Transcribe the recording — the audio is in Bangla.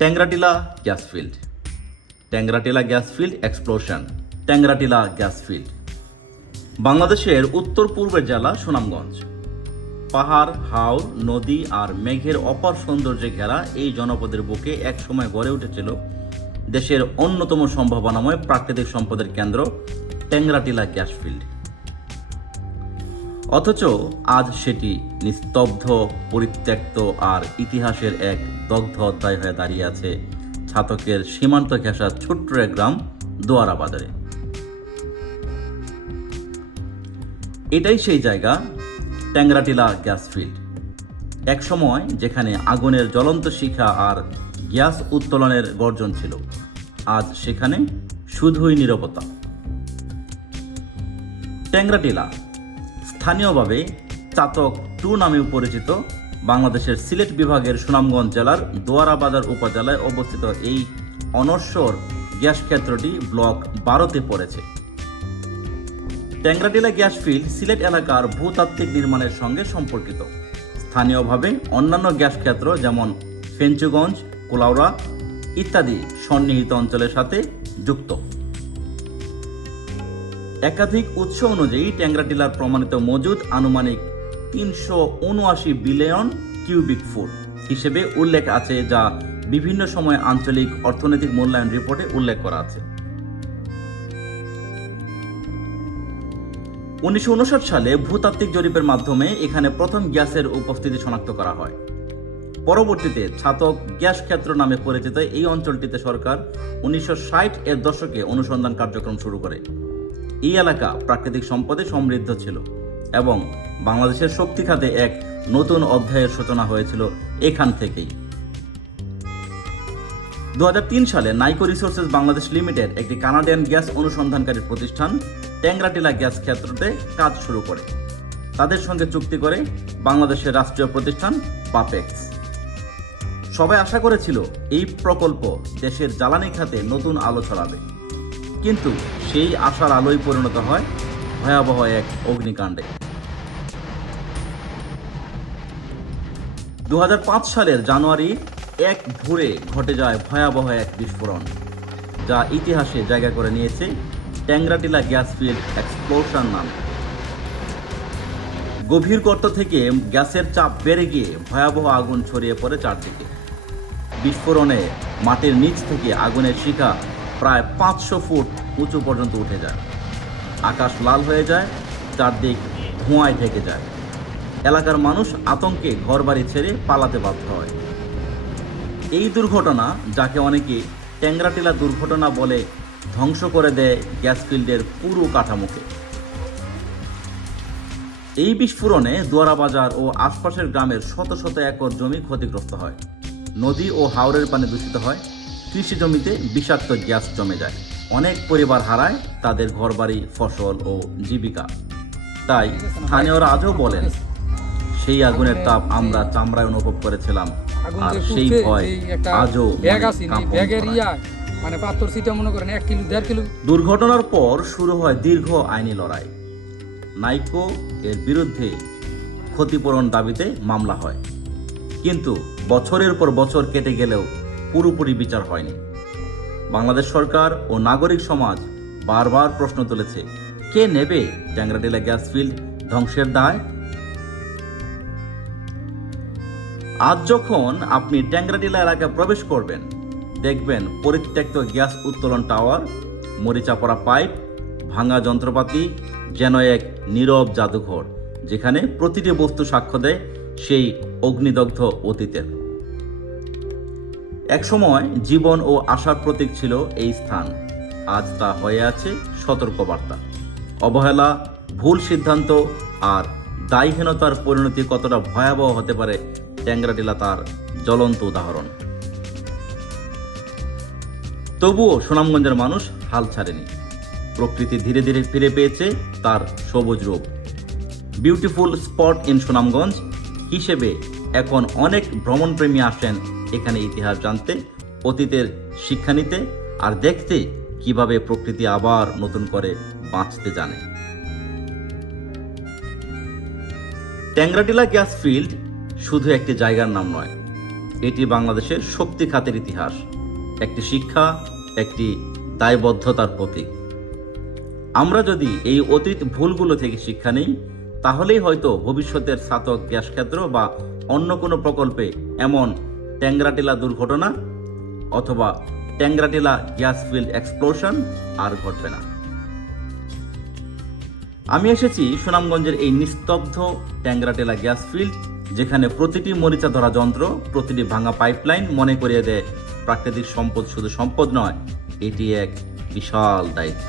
Tengratila gas field, Tengratila gas field explosion, Tengratila gas field বাংলাদেশের উত্তর পূর্বের জেলা সুনামগঞ্জ। পাহাড়, হাওর, নদী আর মেঘের অপার সৌন্দর্যে ঘেরা এই জনপদের বুকে একসময় গড়ে উঠেছিল দেশের অন্যতম সম্ভাবনাময় প্রাকৃতিক সম্পদের কেন্দ্র ট্যাংরাটিলা গ্যাস ফিল্ড। অথচ আজ সেটি নিস্তব্ধ, পরিত্যক্ত আর ইতিহাসের এক দগ্ধ অধ্যায় হয়ে দাঁড়িয়ে আছে ছাতকের সীমান্ত ঘেঁষা ছোট্ট এক গ্রাম দোয়ারা বাজারে। এটাই সেই জায়গা, ট্যাংরাটিলা গ্যাস ফিল্ড। এক সময় যেখানে আগুনের জ্বলন্ত শিখা আর গ্যাস উত্তোলনের গর্জন ছিল, আজ সেখানে শুধুই নীরবতা। ট্যাংরাটিলা স্থানীয়ভাবে চাতক 2 নামেও পরিচিত। বাংলাদেশের সিলেট বিভাগের সুনামগঞ্জ জেলার দোয়ারা বাজার উপজেলায় অবস্থিত এই অনশ্বর গ্যাস ক্ষেত্রটি ব্লক 12-তে পড়েছে। ট্যাংরাটিলা গ্যাস ফিল্ড সিলেট এলাকার ভূতাত্ত্বিক নির্মাণের সঙ্গে সম্পর্কিত। স্থানীয়ভাবে অন্যান্য গ্যাস ক্ষেত্র যেমন ফেঞ্চুগঞ্জ, কোলাউড়া ইত্যাদি সন্নিহিত অঞ্চলের সাথে যুক্ত। একাধিক উৎস অনুযায়ী ট্যাংরাটিলার প্রমাণিত মজুদ আনুমানিক 379 বিলিয়ন কিউবিক ফুট হিসেবে উল্লেখ আছে, যা বিভিন্ন সময় আঞ্চলিক অর্থনৈতিক মূল্যায়ন রিপোর্টে উল্লেখ করা আছে। 1959 সালে ভূতাত্ত্বিক জরিপের মাধ্যমে এখানে প্রথম গ্যাসের উপস্থিতি শনাক্ত করা হয়। পরবর্তীতে ছাতক গ্যাস ক্ষেত্র নামে পরিচিত এই অঞ্চলটিতে সরকার 1960-এর দশকে অনুসন্ধান কার্যক্রম শুরু করে। এই এলাকা প্রাকৃতিক সম্পদে সমৃদ্ধ ছিল এবং বাংলাদেশের শক্তি খাতে এক নতুন অধ্যায়ের সূচনা হয়েছিল এখান থেকেই। 2003 সালে নাইকো রিসোর্সেস বাংলাদেশ লিমিটেড, একটি কানাডিয়ান গ্যাস অনুসন্ধানকারী প্রতিষ্ঠান, ট্যাংরাটিলা গ্যাস ক্ষেত্রতে কাজ শুরু করে। তাদের সঙ্গে চুক্তি করে বাংলাদেশের রাষ্ট্রীয় প্রতিষ্ঠান বাপেক্স। সবাই আশা করেছিল এই প্রকল্প দেশের জ্বালানি খাতে নতুন আলো ছড়াবে, কিন্তু সেই আশার আলোয় পরিণত হয় ভয়াবহ এক অগ্নিকাণ্ডে। 2005 সালের জানুয়ারি এক ভোরে ঘটে যায় ভয়াবহ এক বিস্ফোরণ, যা ইতিহাসে জায়গা করে নিয়েছে ট্যাংরাটিলা গ্যাস ফিল্ড এক্সপ্লোশন নামে। গভীর গর্ত থেকে গ্যাসের চাপ বেড়ে গিয়ে ভয়াবহ আগুন ছড়িয়ে পড়ে চারদিকে। বিস্ফোরণে মাটির নিচ থেকে আগুনের শিখা প্রায় 500 ফুট উঁচু পর্যন্ত উঠে যায়। আকাশ লাল হয়ে যায়, চারদিক ধোঁয়ায় ঢেকে যায়। এলাকার মানুষ আতঙ্কে ঘরবাড়ি ছেড়ে পালাতে বাধ্য হয়। এই দুর্ঘটনা, যাকে অনেকে ট্যাংরাটিলা দুর্ঘটনা বলে, ধ্বংস করে দেয় গ্যাস ফিল্ডের পুরো কাঠামোকে। এই বিস্ফোরণে দোয়ারা বাজার ও আশপাশের গ্রামের শত শত একর জমি ক্ষতিগ্রস্ত হয়। নদী ও হাওরের পানি দূষিত হয়, কৃষি জমিতে বিষাক্ত গ্যাস জমে যায়। অনেক পরিবার হারায় তাদের ঘরবাড়ি, ফসল ও জীবিকা। তাই স্থানীয়রা আজও বলেন, সেই আগুনের তাপ আমরা চামড়ায় অনুভব করেছিলাম, আর সেই ভয় আজও দুর্ঘটনার পর শুরু হয় দীর্ঘ আইনি লড়াই। নাইকো এর বিরুদ্ধে ক্ষতিপূরণ দাবিতে মামলা হয়, কিন্তু বছরের পর বছর কেটে গেলেও পুরোপুরি বিচার হয়নি। বাংলাদেশ সরকার ও নাগরিক সমাজ বারবার প্রশ্ন তুলেছে, কে নেবে ট্যাংরাটিলা গ্যাস ফিল্ড ধ্বংসের দায়? আজ যখন আপনি ট্যাংরাটিলা এলাকায় প্রবেশ করবেন, দেখবেন পরিত্যক্ত গ্যাস উত্তোলন টাওয়ার, মরিচা পড়া পাইপ, ভাঙা যন্ত্রপাতি, যেন এক নীরব জাদুঘর, যেখানে প্রতিটি বস্তু সাক্ষ্য দেয় সেই অগ্নিদগ্ধ অতীতের। একসময় জীবন ও আশার প্রতীক ছিল এই স্থান, আজ তা হয়ে আছে সতর্কবার্তা। অবহেলা, ভুল সিদ্ধান্ত আর দায়হীনতার পরিণতি কতটা ভয়াবহ হতে পারে, ট্যাংরাটিলা তার জ্বলন্ত উদাহরণ। তবুও সুনামগঞ্জের মানুষ হাল ছাড়েনি। প্রকৃতি ধীরে ধীরে ফিরে পেয়েছে তার সবুজ রূপ। বিউটিফুল স্পট ইন সুনামগঞ্জ হিসেবে এখন অনেক ভ্রমণপ্রেমী আসেন এখানে ইতিহাস জানতে, অতীতের শিক্ষা নিতে আর দেখতে কিভাবে প্রকৃতি আবার নতুন করে বাঁচতে জানে। ট্যাংরাটিলা গ্যাস ফিল্ড শুধু একটি জায়গার নাম নয়, এটি বাংলাদেশের শক্তি খাতের ইতিহাস, একটি শিক্ষা, একটি দায়বদ্ধতার প্রতীক। আমরা যদি এই অতীত ভুলগুলো থেকে শিক্ষা নিই, তাহলেই হয়তো ভবিষ্যতের ছাতক গ্যাস ক্ষেত্র বা অন্য কোনো প্রকল্পে এমন ট্যাংরাটিলা দুর্ঘটনা অথবা ট্যাংরাটিলা গ্যাস ফিল্ড এক্সপ্লোশন আর ঘটবে না। আমি এসেছি সুনামগঞ্জের এই নিস্তব্ধ ট্যাংরাটিলা গ্যাস ফিল্ড, যেখানে প্রতিটি মরিচা ধরা যন্ত্র, প্রতিটি ভাঙা পাইপলাইন মনে করিয়ে দেয় প্রাকৃতিক সম্পদ শুধু সম্পদ নয়, এটি এক বিশাল দায়িত্ব।